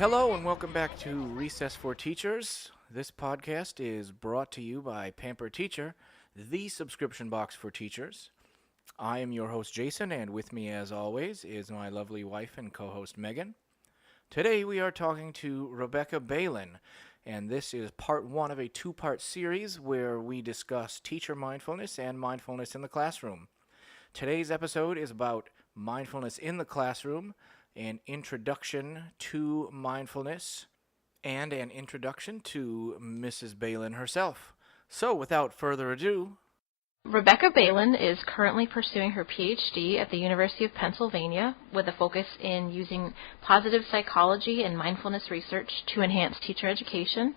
Hello and welcome back to Recess for Teachers. This podcast is brought to you by Pamper Teacher, the subscription box for teachers. I am your host Jason, and with me as always is my lovely wife and co-host Megan. Today we are talking to Rebecca Baelen, and this is part one of a two-part series where we discuss teacher mindfulness and mindfulness in the classroom. Today's episode is about mindfulness in the classroom, an introduction to mindfulness, and an introduction to Mrs. Baelen herself. So, without further ado, Rebecca Baelen is currently pursuing her PhD at the University of Pennsylvania with a focus in using positive psychology and mindfulness research to enhance teacher education.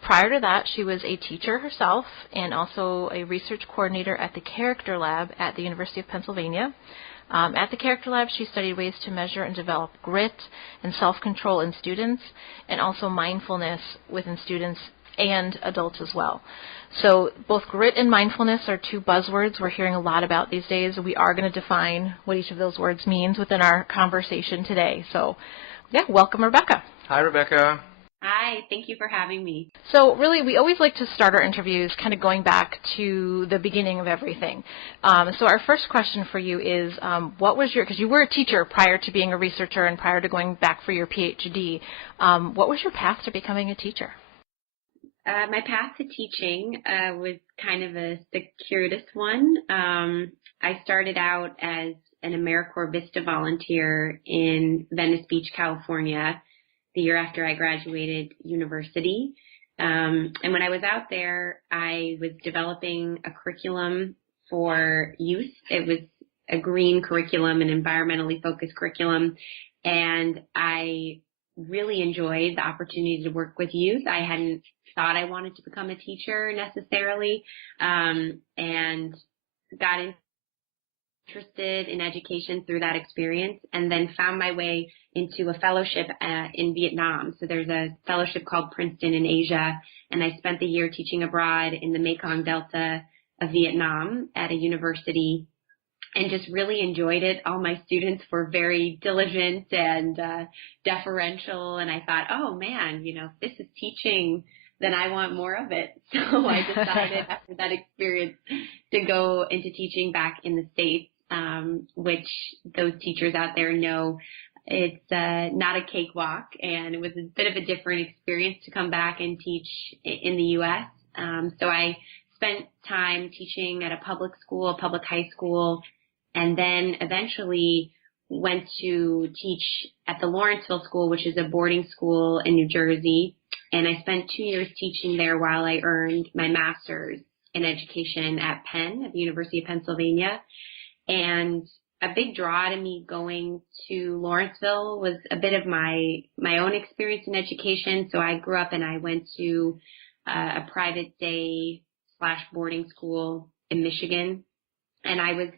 Prior to that, she was a teacher herself and also a research coordinator at the Character Lab at the University of Pennsylvania. At the Character Lab, she studied ways to measure and develop grit and self-control in students, and also mindfulness within students and adults as well. So both grit and mindfulness are two buzzwords we're hearing a lot about these days. We are going to define what each of those words means within our conversation today. So, welcome, Rebecca. Hi, Rebecca. Hi, thank you for having me. So really, we always like to start our interviews kind of going back to the beginning of everything. So our first question for you is, what was because you were a teacher prior to being a researcher and prior to going back for your PhD, what was your path to becoming a teacher? My path to teaching was kind of a circuitous one. I started out as an AmeriCorps Vista volunteer in Venice Beach, California, the year after I graduated university. And when I was out there, I was developing a curriculum for youth. It was a green curriculum, an environmentally focused curriculum, and I really enjoyed the opportunity to work with youth. I hadn't thought I wanted to become a teacher necessarily, and got interested in education through that experience, and then found my way into a fellowship in Vietnam. So there's a fellowship called Princeton in Asia, and I spent the year teaching abroad in the Mekong Delta of Vietnam at a university and just really enjoyed it. All my students were very diligent and deferential, and I thought, oh man, if this is teaching, then I want more of it. So I decided after that experience to go into teaching back in the States, which those teachers out there know it's not a cakewalk, and it was a bit of a different experience to come back and teach in the U.S. So I spent time teaching at a public school, a public high school, and then eventually went to teach at the Lawrenceville School, which is a boarding school in New Jersey. And I spent 2 years teaching there while I earned my master's in education at Penn, at the University of Pennsylvania. And a big draw to me going to Lawrenceville was a bit of my own experience in education. So I grew up and I went to a private day / boarding school in Michigan. And I was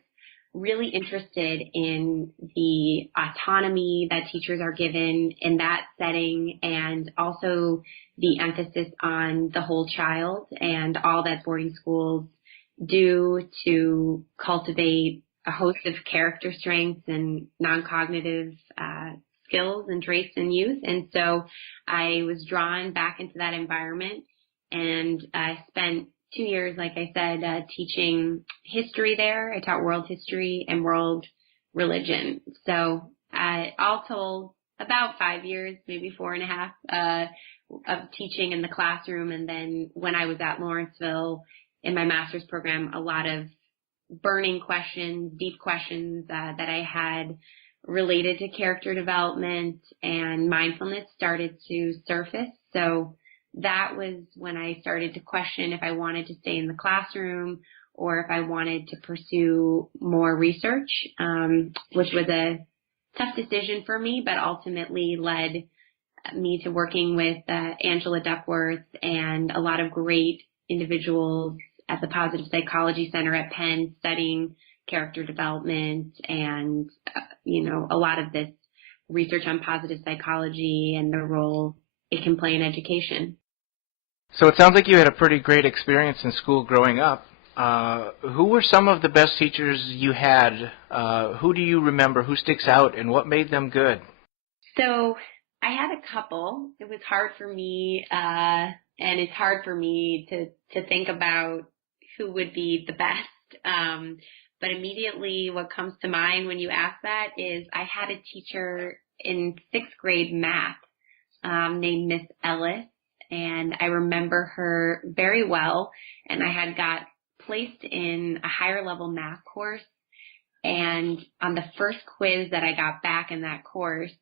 really interested in the autonomy that teachers are given in that setting, and also the emphasis on the whole child and all that boarding schools do to cultivate a host of character strengths and non-cognitive skills and traits in youth. And so I was drawn back into that environment, and I spent 2 years, like I said, teaching history there. I taught world history and world religion. So all told, about 5 years, maybe 4.5, of teaching in the classroom. And then when I was at Lawrenceville in my master's program, a lot of burning questions, deep questions that I had related to character development and mindfulness started to surface. So that was when I started to question if I wanted to stay in the classroom or if I wanted to pursue more research, which was a tough decision for me, but ultimately led me to working with Angela Duckworth and a lot of great individuals at the Positive Psychology Center at Penn studying character development and, a lot of this research on positive psychology and the role it can play in education. So it sounds like you had a pretty great experience in school growing up. Who were some of the best teachers you had? Who do you remember? Who sticks out, and what made them good? So I had a couple. It was hard for me, and it's hard for me to think about who would be the best. But immediately what comes to mind when you ask that is I had a teacher in sixth grade math named Miss Ellis, and I remember her very well. And I had got placed in a higher level math course, and on the first quiz that I got back in that course,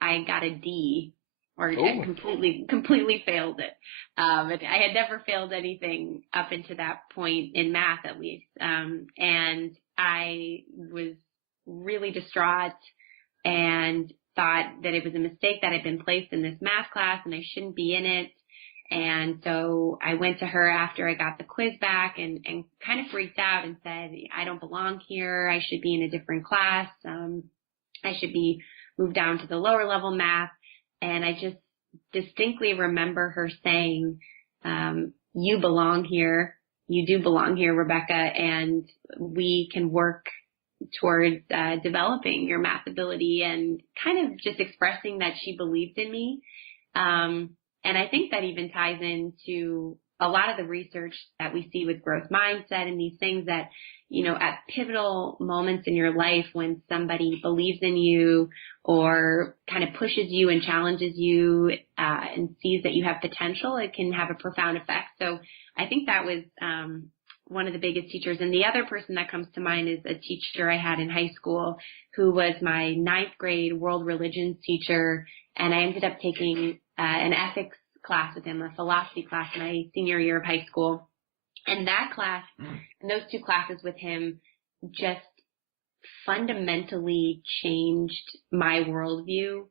I got a D, or I completely failed it. I had never failed anything up until that point in math, at least. And I was really distraught and thought that it was a mistake that I'd been placed in this math class and I shouldn't be in it. And so I went to her after I got the quiz back and kind of freaked out and said, I don't belong here. I should be in a different class. I should be moved down to the lower level math. And I just distinctly remember her saying, you belong here. You do belong here, Rebecca, and we can work towards developing your math ability, and kind of just expressing that she believed in me. And I think that even ties into a lot of the research that we see with growth mindset and these things that, at pivotal moments in your life when somebody believes in you or kind of pushes you and challenges you and sees that you have potential, it can have a profound effect. So I think that was one of the biggest teachers. And the other person that comes to mind is a teacher I had in high school who was my ninth grade world religions teacher. And I ended up taking an ethics class with him, a philosophy class, my senior year of high school. And that class, and those two classes with him, just fundamentally changed my worldview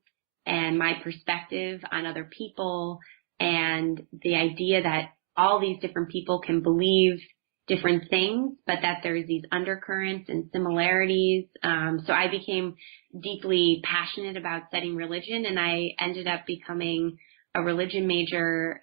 and my perspective on other people, and the idea that all these different people can believe different things, but that there's these undercurrents and similarities. So I became deeply passionate about studying religion, and I ended up becoming a religion major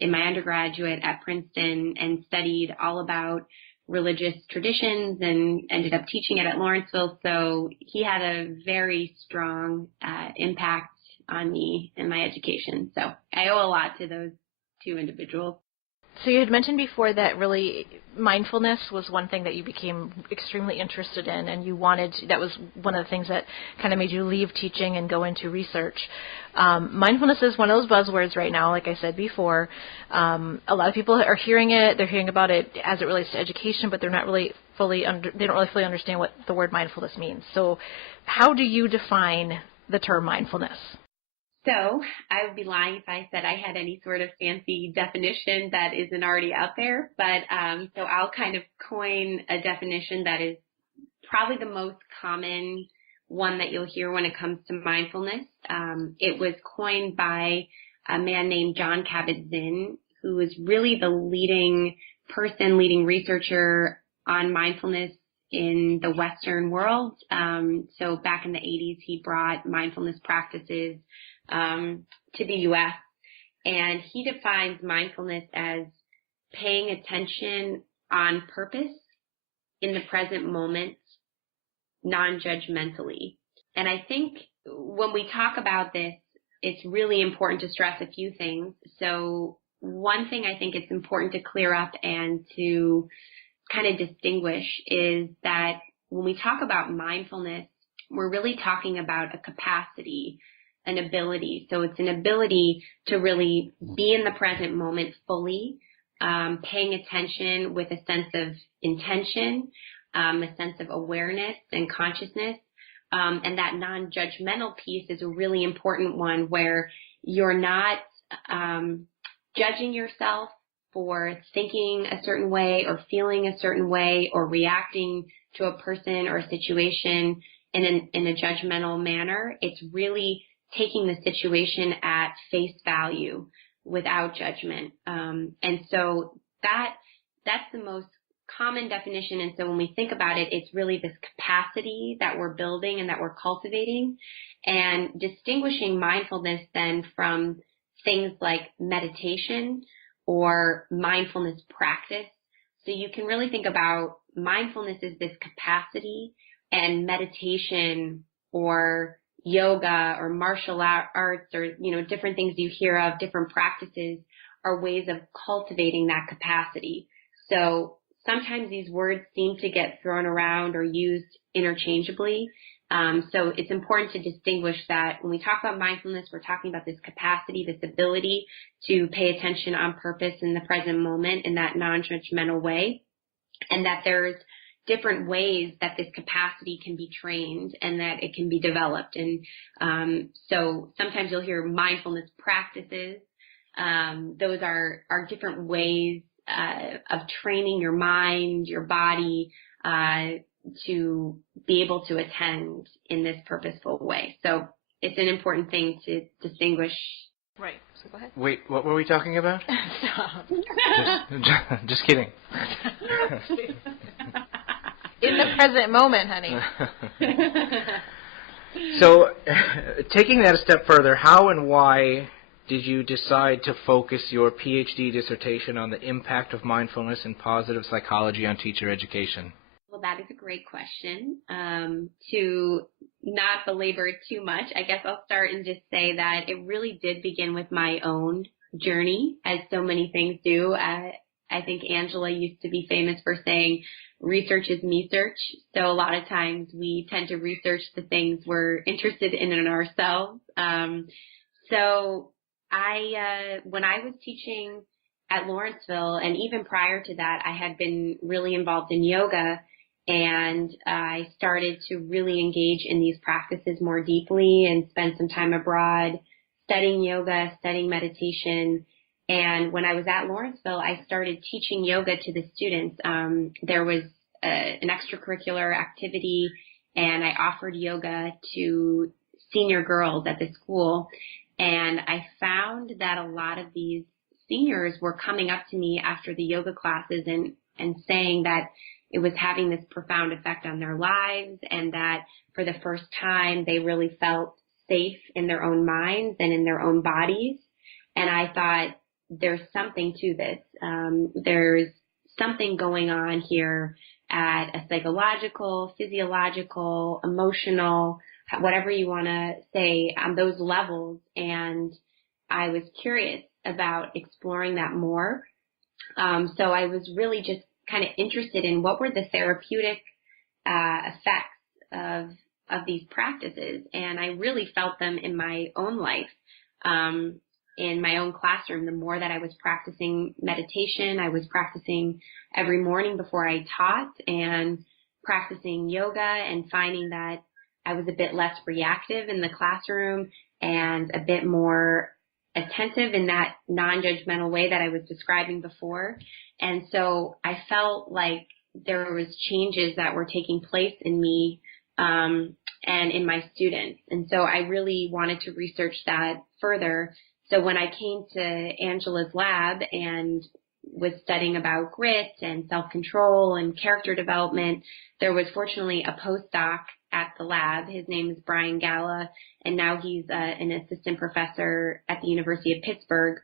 in my undergraduate at Princeton, and studied all about religious traditions and ended up teaching it at Lawrenceville. So he had a very strong impact on me in my education. So I owe a lot to those two individuals. So you had mentioned before that really mindfulness was one thing that you became extremely interested in, and that was one of the things that kind of made you leave teaching and go into research. Mindfulness is one of those buzzwords right now, like I said before. A lot of people are hearing it, they're hearing about it as it relates to education, but they're not really they don't really fully understand what the word mindfulness means. So how do you define the term mindfulness? So I would be lying if I said I had any sort of fancy definition that isn't already out there. But so I'll kind of coin a definition that is probably the most common one that you'll hear when it comes to mindfulness. It was coined by a man named John Kabat-Zinn, who is really the leading researcher on mindfulness in the Western world. So back in the 80s, he brought mindfulness practices to the U.S. And he defines mindfulness as paying attention on purpose in the present moment, non-judgmentally. And I think when we talk about this, it's really important to stress a few things. So one thing I think it's important to clear up and to kind of distinguish is that when we talk about mindfulness, we're really talking about a capacity, an ability. So it's an ability to really be in the present moment fully, paying attention with a sense of intention, a sense of awareness and consciousness. And that non-judgmental piece is a really important one, where you're not judging yourself for thinking a certain way or feeling a certain way or reacting to a person or a situation in a judgmental manner. It's really taking the situation at face value without judgment. And so that's the most common definition. And so when we think about it, it's really this capacity that we're building and that we're cultivating, and distinguishing mindfulness then from things like meditation or mindfulness practice. So you can really think about mindfulness as this capacity, and meditation or yoga or martial arts or, different things you hear of, different practices are ways of cultivating that capacity. So sometimes these words seem to get thrown around or used interchangeably. So it's important to distinguish that when we talk about mindfulness, we're talking about this capacity, this ability to pay attention on purpose in the present moment in that non-judgmental way, and that there's different ways that this capacity can be trained and that it can be developed. And so sometimes you'll hear mindfulness practices. Those are different ways of training your mind, your body, to be able to attend in this purposeful way. So it's an important thing to distinguish. Right. So go ahead. Wait, what were we talking about? Stop. Just kidding. In the present moment, honey. So, taking that a step further, how and why did you decide to focus your PhD dissertation on the impact of mindfulness and positive psychology on teacher education? Well, that is a great question. To not belabor it too much, I guess I'll start and just say that it really did begin with my own journey, as so many things do. I think Angela used to be famous for saying, research is me search. So a lot of times we tend to research the things we're interested in ourselves. So when I was teaching at Lawrenceville, and even prior to that, I had been really involved in yoga, and I started to really engage in these practices more deeply and spend some time abroad studying yoga, studying meditation. And when I was at Lawrenceville, I started teaching yoga to the students. There was an extracurricular activity, and I offered yoga to senior girls at the school. And I found that a lot of these seniors were coming up to me after the yoga classes and saying that it was having this profound effect on their lives, and that for the first time they really felt safe in their own minds and in their own bodies. And I thought, there's something to this. There's something going on here at a psychological, physiological, emotional, whatever you want to say, on those levels. And I was curious about exploring that more. So I was really just kind of interested in what were the therapeutic effects of these practices. And I really felt them in my own life. In my own classroom, the more that I was practicing meditation, I was practicing every morning before I taught, and practicing yoga, and finding that I was a bit less reactive in the classroom and a bit more attentive in that non-judgmental way that I was describing before. And so I felt like there was changes that were taking place in me and in my students. And so I really wanted to research that further. So when I came to Angela's lab and was studying about grit and self-control and character development, there was fortunately a postdoc at the lab. His name is Brian Gala, and now he's an assistant professor at the University of Pittsburgh,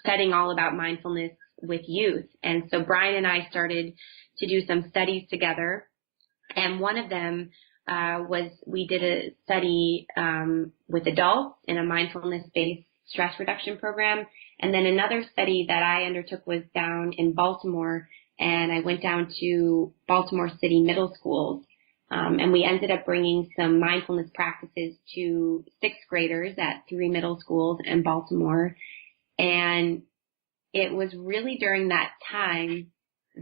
studying all about mindfulness with youth. And so Brian and I started to do some studies together, and one of them was we did a study with adults in a mindfulness-based stress reduction program. And then another study that I undertook was down in Baltimore, and I went down to Baltimore City middle schools. And we ended up bringing some mindfulness practices to sixth graders at 3 middle schools in Baltimore. And it was really during that time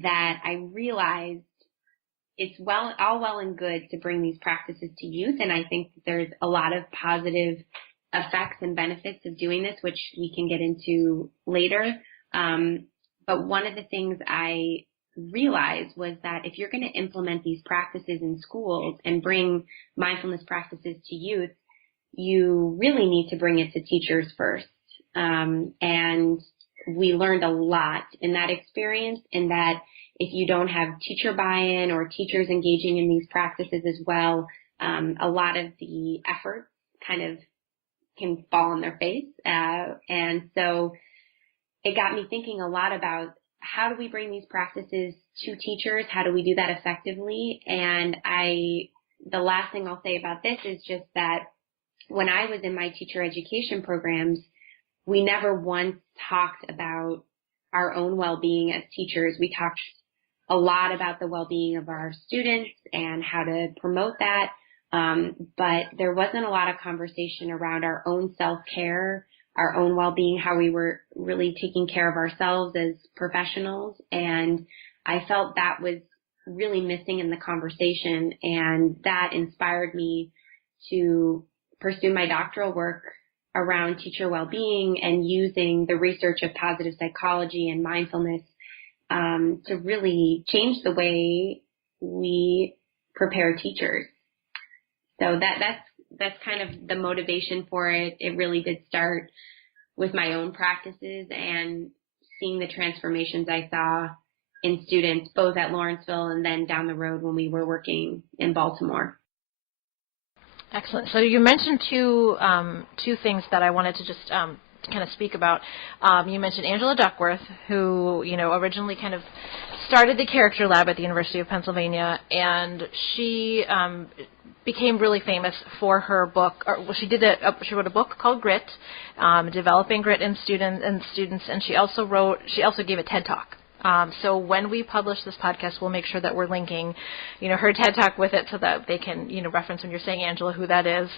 that I realized it's all well and good to bring these practices to youth. And I think that there's a lot of positive effects and benefits of doing this, which we can get into later. But one of the things I realized was that if you're going to implement these practices in schools and bring mindfulness practices to youth, you really need to bring it to teachers first. And we learned a lot in that experience, in that if you don't have teacher buy-in or teachers engaging in these practices as well, a lot of the effort kind of can fall on their face. And so it got me thinking a lot about how do we bring these practices to teachers? How do we do that effectively? And the last thing I'll say about this is just that when I was in my teacher education programs, we never once talked about our own well-being as teachers. We talked a lot about the well-being of our students and how to promote that. But there wasn't a lot of conversation around our own self-care, our own well-being, how we were really taking care of ourselves as professionals. And I felt that was really missing in the conversation. And that inspired me to pursue my doctoral work around teacher well-being and using the research of positive psychology and mindfulness to really change the way we prepare teachers. So that's kind of the motivation for it. It really did start with my own practices and seeing the transformations I saw in students, both at Lawrenceville and then down the road when we were working in Baltimore. Excellent. So you mentioned two things that I wanted to just kind of speak about. You mentioned Angela Duckworth, who originally kind of started the Character Lab at the University of Pennsylvania, and she became really famous for her book. She wrote a book called Grit, developing grit in students, and she also gave a TED Talk. So when we publish this podcast, we'll make sure that we're linking, her TED Talk with it so that they can, reference when you're saying, Angela, who that is.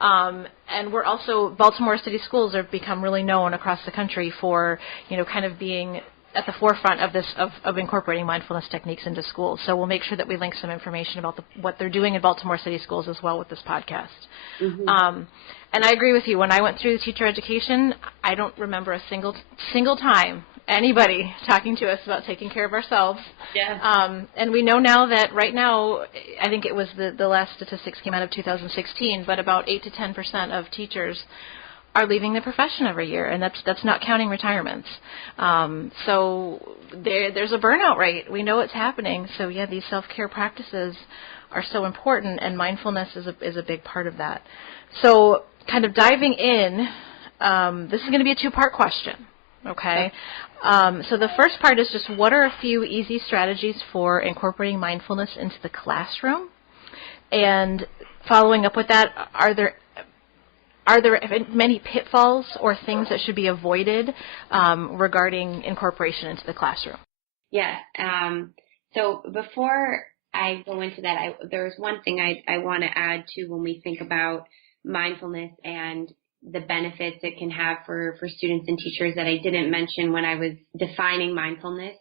And we're also, Baltimore City Schools have become really known across the country for, kind of being at the forefront of this, of incorporating mindfulness techniques into schools. So we'll make sure that we link some information about what they're doing in Baltimore City Schools as well with this podcast. Mm-hmm. And I agree with you. When I went through the teacher education, I don't remember a single time anybody talking to us about taking care of ourselves. Yeah. And we know now that right now, I think it was the last statistics came out of 2016, but about 8 to 10% of teachers are leaving the profession every year, and that's not counting retirements. So there's a burnout rate. We know it's happening. So yeah, these self-care practices are so important, and mindfulness is a big part of that. So kind of diving in, this is going to be a two-part question. Okay. So the first part is just what are a few easy strategies for incorporating mindfulness into the classroom? And following up with that, are there many pitfalls or things that should be avoided regarding incorporation into the classroom? Yes. So before I go into that, there's one thing I want to add to when we think about mindfulness and the benefits it can have for students and teachers that I didn't mention when I was defining mindfulness,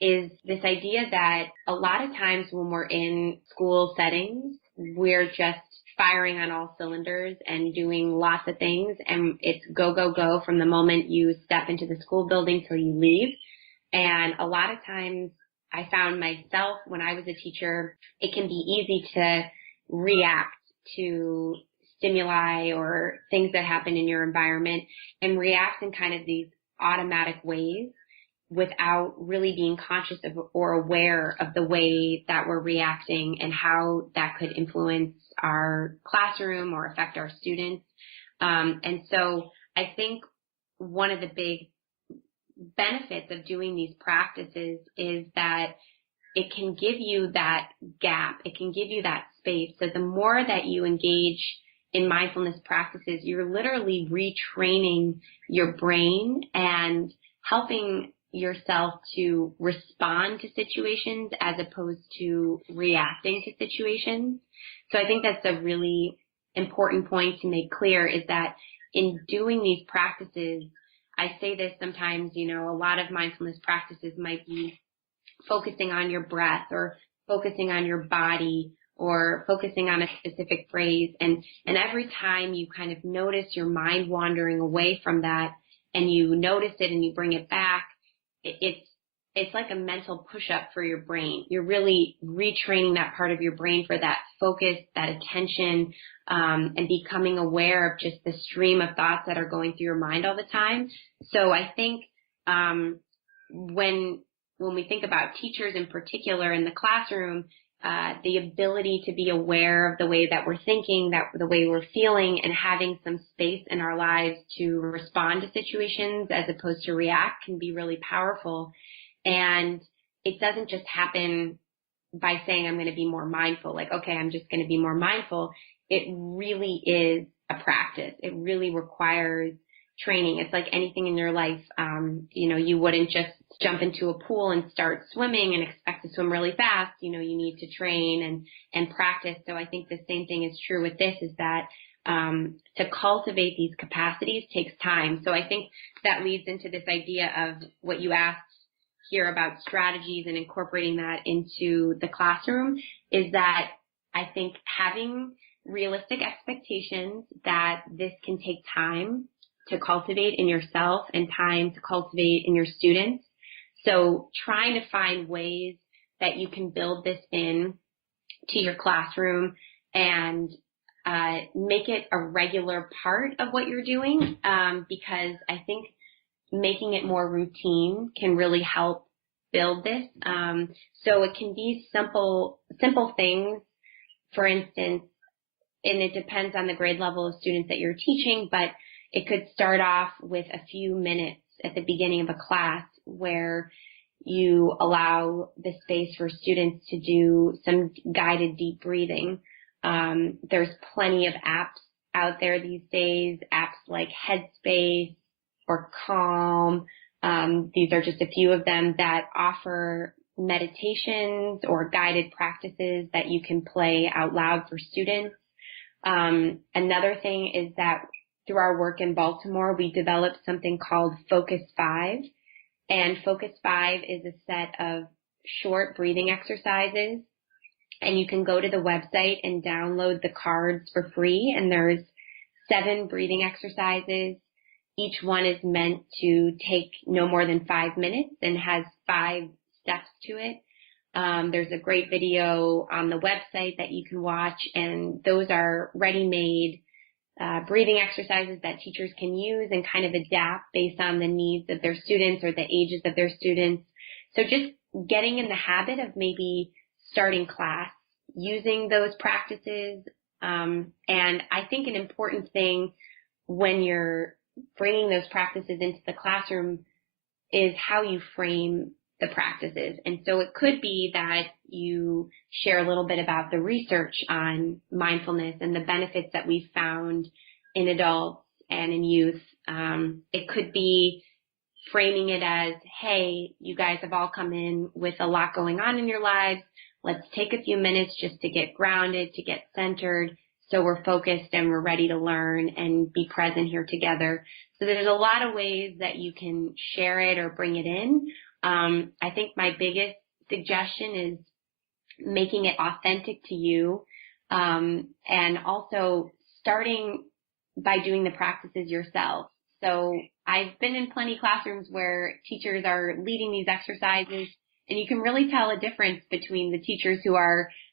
is this idea that a lot of times when we're in school settings, we're just firing on all cylinders and doing lots of things, and it's go, go, go from the moment you step into the school building till you leave. And a lot of times I found myself when I was a teacher, it can be easy to react to stimuli or things that happen in your environment and react in kind of these automatic ways without really being conscious of or aware of the way that we're reacting and how that could influence our classroom or affect our students. And so I think one of the big benefits of doing these practices is that it can give you that gap. It can give you that space. So the more that you engage in mindfulness practices, you're literally retraining your brain and helping yourself to respond to situations as opposed to reacting to situations. So I think that's a really important point to make clear, is that in doing these practices, I say this sometimes, a lot of mindfulness practices might be focusing on your breath or focusing on your body or focusing on a specific phrase. And every time you kind of notice your mind wandering away from that and you notice it and you bring it back, it's like a mental push-up for your brain. You're really retraining that part of your brain for that focus, that attention, and becoming aware of just the stream of thoughts that are going through your mind all the time. So I think when we think about teachers in particular in the classroom, the ability to be aware of the way that we're thinking, that the way we're feeling, and having some space in our lives to respond to situations as opposed to react can be really powerful. And it doesn't just happen by saying I'm going to be more mindful, like, okay, I'm just going to be more mindful. it really is a practice. It really requires training. It's like anything in your life. You wouldn't just jump into a pool and start swimming and expect to swim really fast. You need to train and practice. So I think the same thing is true with this, is that to cultivate these capacities takes time. So I think that leads into this idea of what you asked here about strategies and incorporating that into the classroom, is that I think having realistic expectations that this can take time to cultivate in yourself and time to cultivate in your students. So trying to find ways that you can build this in to your classroom and make it a regular part of what you're doing, because I think making it more routine can really help build this. So it can be simple things, for instance, and it depends on the grade level of students that you're teaching, but it could start off with a few minutes at the beginning of a class where you allow the space for students to do some guided deep breathing. There's plenty of apps out there these days, apps like Headspace or Calm. These are just a few of them that offer meditations or guided practices that you can play out loud for students. Another thing is that through our work in Baltimore, we developed something called Focus 5. And Focus 5 is a set of short breathing exercises. And you can go to the website and download the cards for free. And there's 7 breathing exercises. Each one is meant to take no more than 5 minutes and has 5 steps to it. There's a great video on the website that you can watch, and those are ready-made breathing exercises that teachers can use and kind of adapt based on the needs of their students or the ages of their students. So just getting in the habit of maybe starting class using those practices. And I think an important thing when you're bringing those practices into the classroom is how you frame the practices. And so it could be that you share a little bit about the research on mindfulness and the benefits that we've found in adults and in youth. It could be framing it as, hey, you guys have all come in with a lot going on in your lives. Let's take a few minutes just to get grounded, to get centered, so we're focused and we're ready to learn and be present here together. So there's a lot of ways that you can share it or bring it in. I think my biggest suggestion is making it authentic to you, and also starting by doing the practices yourself. So I've been in plenty of classrooms where teachers are leading these exercises, and you can really tell a difference between the teachers who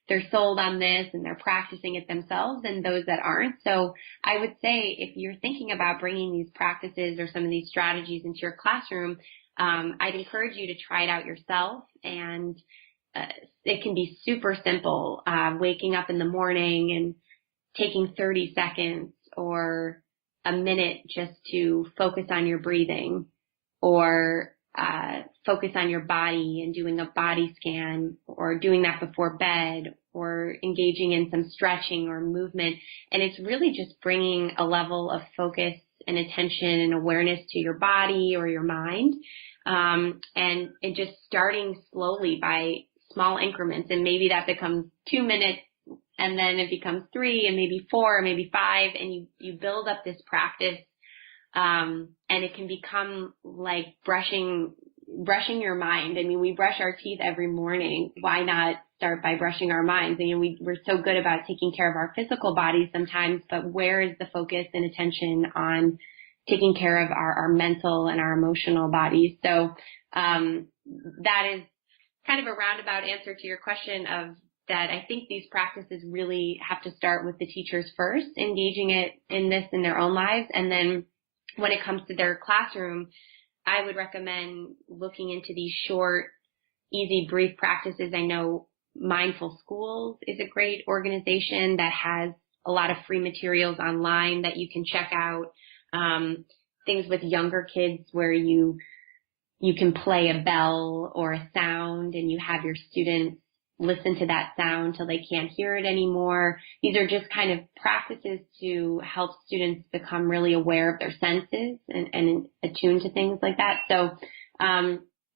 they're sold on this and they're practicing it themselves and those that aren't. So I would say if you're thinking about bringing these practices or some of these strategies into your classroom, I'd encourage you to try it out yourself, and it can be super simple, waking up in the morning and taking 30 seconds or a minute just to focus on your breathing, or focus on your body and doing a body scan, or doing that before bed, or engaging in some stretching or movement. And it's really just bringing a level of focus and attention and awareness to your body or your mind, and just starting slowly by small increments. And maybe that becomes 2 minutes, and then it becomes 3, and maybe 4, and maybe 5, and you build up this practice, and it can become like brushing your mind. I mean, we brush our teeth every morning. Why not start by brushing our minds? And we're so good about taking care of our physical bodies sometimes, but where is the focus and attention on taking care of our mental and our emotional bodies? So that is kind of a roundabout answer to your question of that. I think these practices really have to start with the teachers first, engaging it in this in their own lives. And then when it comes to their classroom, I would recommend looking into these short, easy, brief practices. I know Mindful Schools is a great organization that has a lot of free materials online that you can check out. Things with younger kids where you can play a bell or a sound, and you have your students listen to that sound till they can't hear it anymore. These are just kind of practices to help students become really aware of their senses and attuned to things like that. So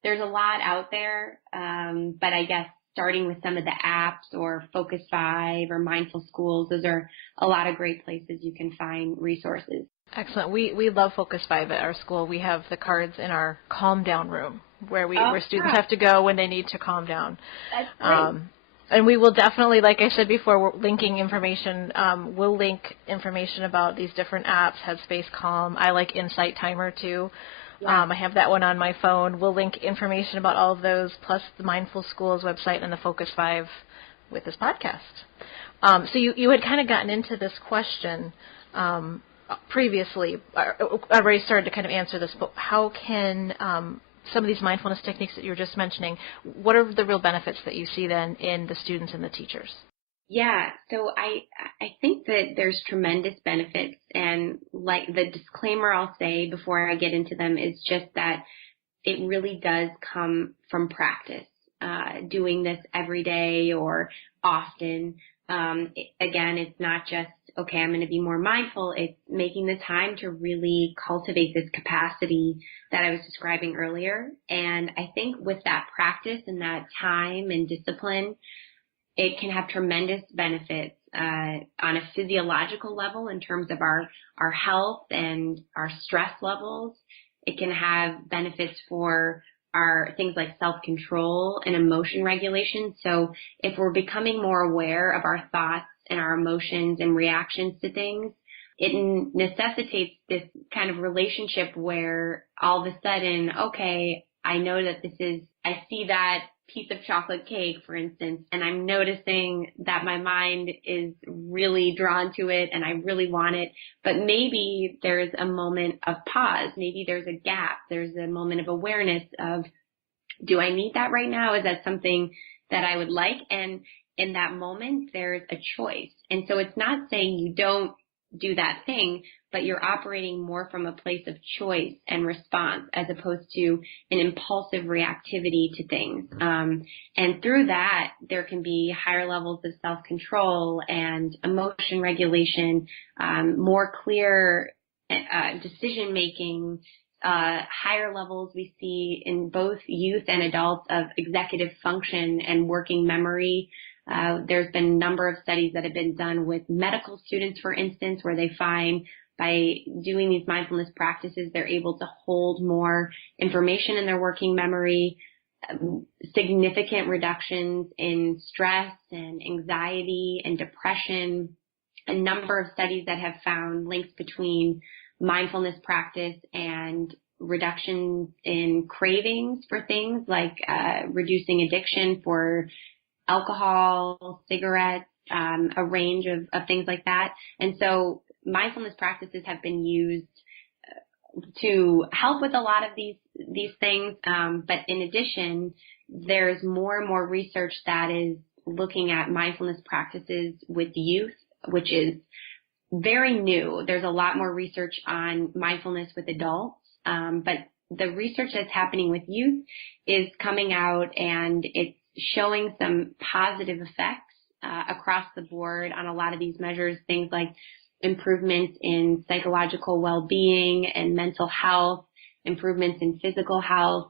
there's a lot out there, but I guess starting with some of the apps or Focus 5 or Mindful Schools, those are a lot of great places you can find resources. Excellent. We love Focus 5 at our school. We have the cards in our calm down room where students have to go when they need to calm down. That's great. And we will definitely, like I said before, we're linking information. We'll link information about these different apps, Headspace, Calm. I like Insight Timer too. Yeah. I have that one on my phone. We'll link information about all of those, plus the Mindful Schools website and the Focus 5 with this podcast. So you had kind of gotten into this question previously. I already started to kind of answer this, but how can some of these mindfulness techniques that you were just mentioning, what are the real benefits that you see then in the students and the teachers? Yeah, so I think that there's tremendous benefits, and like the disclaimer I'll say before I get into them is just that it really does come from practice, doing this every day or often. Again, it's not just, okay, I'm going to be more mindful. It's making the time to really cultivate this capacity that I was describing earlier. And I think with that practice and that time and discipline, it can have tremendous benefits on a physiological level in terms of our health and our stress levels. It can have benefits for our things like self-control and emotion regulation. So if we're becoming more aware of our thoughts and our emotions and reactions to things, it necessitates this kind of relationship where all of a sudden, okay, I know that I see that piece of chocolate cake, for instance, and I'm noticing that my mind is really drawn to it and I really want it, but maybe there's a moment of pause. Maybe there's a gap. There's a moment of awareness of, do I need that right now? Is that something that I would like? And in that moment, there's a choice. And so it's not saying you don't do that thing, but you're operating more from a place of choice and response as opposed to an impulsive reactivity to things. And through that, there can be higher levels of self-control and emotion regulation, more clear decision-making, higher levels we see in both youth and adults of executive function and working memory. There's been a number of studies that have been done with medical students, for instance, where they find by doing these mindfulness practices, they're able to hold more information in their working memory, significant reductions in stress and anxiety and depression, a number of studies that have found links between mindfulness practice and reductions in cravings for things like reducing addiction for alcohol, cigarettes, a range of things like that. And so mindfulness practices have been used to help with a lot of these things. But in addition, there's more and more research that is looking at mindfulness practices with youth, which is very new. There's a lot more research on mindfulness with adults, but the research that's happening with youth is coming out and it's showing some positive effects across the board on a lot of these measures, things like improvements in psychological well-being and mental health, improvements in physical health,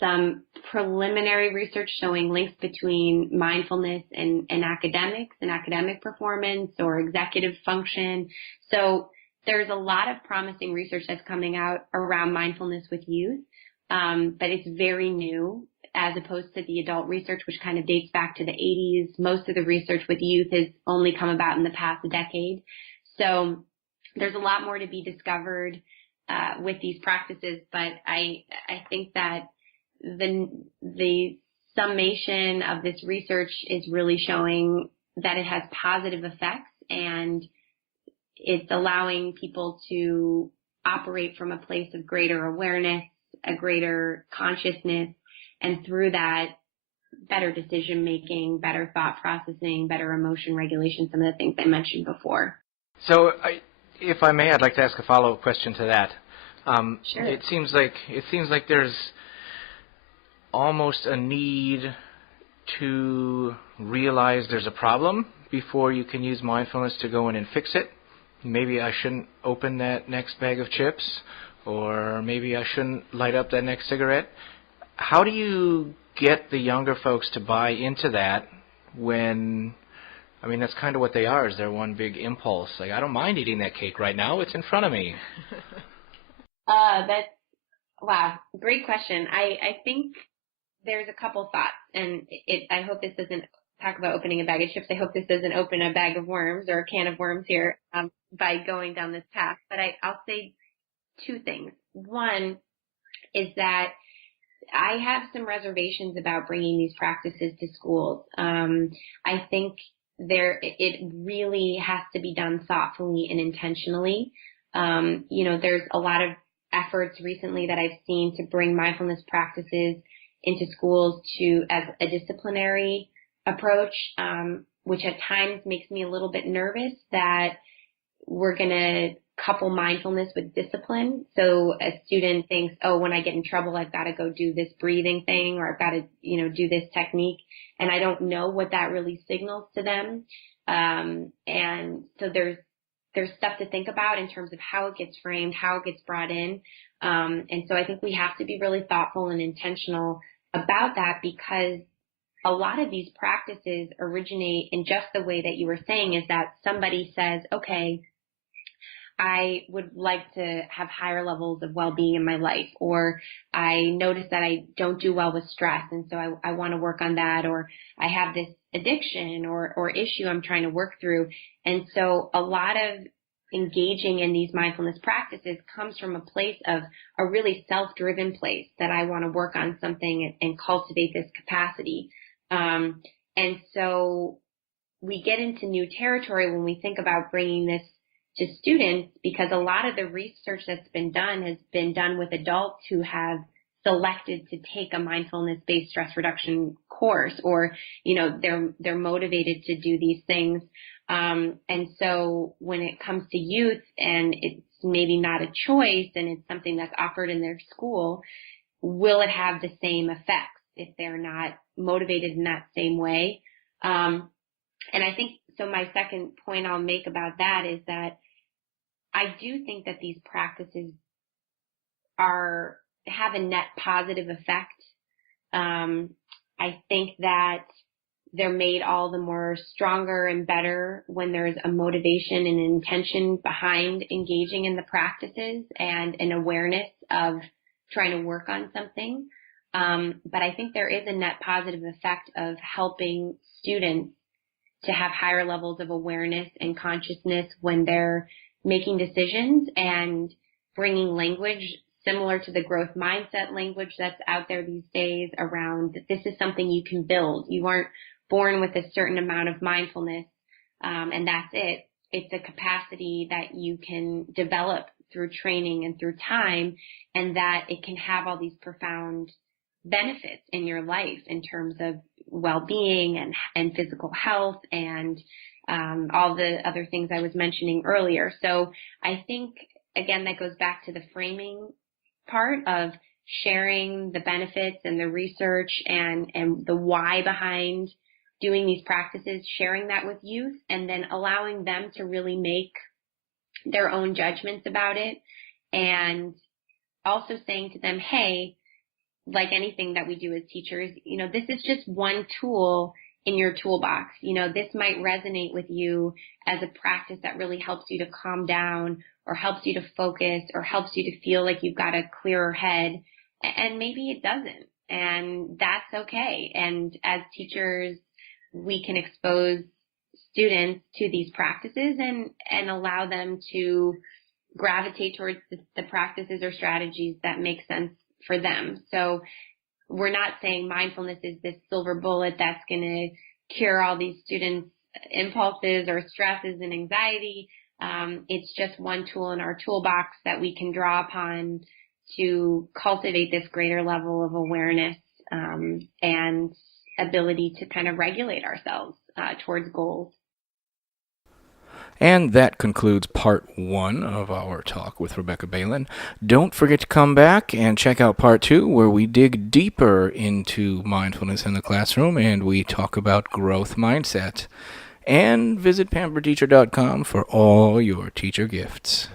some preliminary research showing links between mindfulness and academics and academic performance or executive function. So there's a lot of promising research that's coming out around mindfulness with youth, but it's very new as opposed to the adult research, which kind of dates back to the 80s. Most of the research with youth has only come about in the past decade. So there's a lot more to be discovered with these practices, but I think that the summation of this research is really showing that it has positive effects and it's allowing people to operate from a place of greater awareness, a greater consciousness, and through that, better decision making, better thought processing, better emotion regulation, some of the things I mentioned before. So, if I may, I'd like to ask a follow-up question to that. Sure. It seems like there's almost a need to realize there's a problem before you can use mindfulness to go in and fix it. Maybe I shouldn't open that next bag of chips, or maybe I shouldn't light up that next cigarette. How do you get the younger folks to buy into that when, I mean, that's kind of what they are, is they're one big impulse. Like, I don't mind eating that cake right now. It's in front of me. Wow, great question. I think there's a couple thoughts, and I hope this doesn't talk about opening a bag of chips. I hope this doesn't open a bag of worms or a can of worms here by going down this path. But I'll say two things. One is that I have some reservations about bringing these practices to schools. I think it really has to be done thoughtfully and intentionally. There's a lot of efforts recently that I've seen to bring mindfulness practices into schools as a disciplinary approach, which at times makes me a little bit nervous that we're going to couple mindfulness with discipline. So a student thinks, oh, when I get in trouble, I've got to go do this breathing thing, or I've got to, do this technique. And I don't know what that really signals to them. And so there's stuff to think about in terms of how it gets framed, how it gets brought in. And so I think we have to be really thoughtful and intentional about that, because a lot of these practices originate in just the way that you were saying, is that somebody says, okay, I would like to have higher levels of well-being in my life, or I notice that I don't do well with stress, and so I want to work on that, or I have this addiction or issue I'm trying to work through. And so a lot of engaging in these mindfulness practices comes from a place of a really self-driven place, that I want to work on something and cultivate this capacity. And so we get into new territory when we think about bringing this to students, because a lot of the research that's been done has been done with adults who have selected to take a mindfulness-based stress reduction course, or, they're motivated to do these things. And so when it comes to youth and it's maybe not a choice and it's something that's offered in their school, will it have the same effects if they're not motivated in that same way? And I think, so my second point I'll make about that is that I do think that these practices have a net positive effect. I think that they're made all the more stronger and better when there's a motivation and intention behind engaging in the practices, and an awareness of trying to work on something. But I think there is a net positive effect of helping students to have higher levels of awareness and consciousness when they're making decisions, and bringing language similar to the growth mindset language that's out there these days around that this is something you can build. You aren't born with a certain amount of mindfulness, and that's it. It's a capacity that you can develop through training and through time, and that it can have all these profound benefits in your life in terms of well-being and physical health and all the other things I was mentioning earlier. So I think, again, that goes back to the framing part of sharing the benefits and the research and the why behind doing these practices, sharing that with youth, and then allowing them to really make their own judgments about it, and also saying to them, hey, like anything that we do as teachers, this is just one tool in your toolbox. This might resonate with you as a practice that really helps you to calm down, or helps you to focus, or helps you to feel like you've got a clearer head. And maybe it doesn't. And that's okay. And as teachers, we can expose students to these practices and allow them to gravitate towards the practices or strategies that make sense for them. So we're not saying mindfulness is this silver bullet that's going to cure all these students' impulses or stresses and anxiety. It's just one tool in our toolbox that we can draw upon to cultivate this greater level of awareness and ability to kind of regulate ourselves towards goals. And that concludes part 1 of our talk with Rebecca Baelen. Don't forget to come back and check out part 2, where we dig deeper into mindfulness in the classroom and we talk about growth mindset. And visit pamperteacher.com for all your teacher gifts.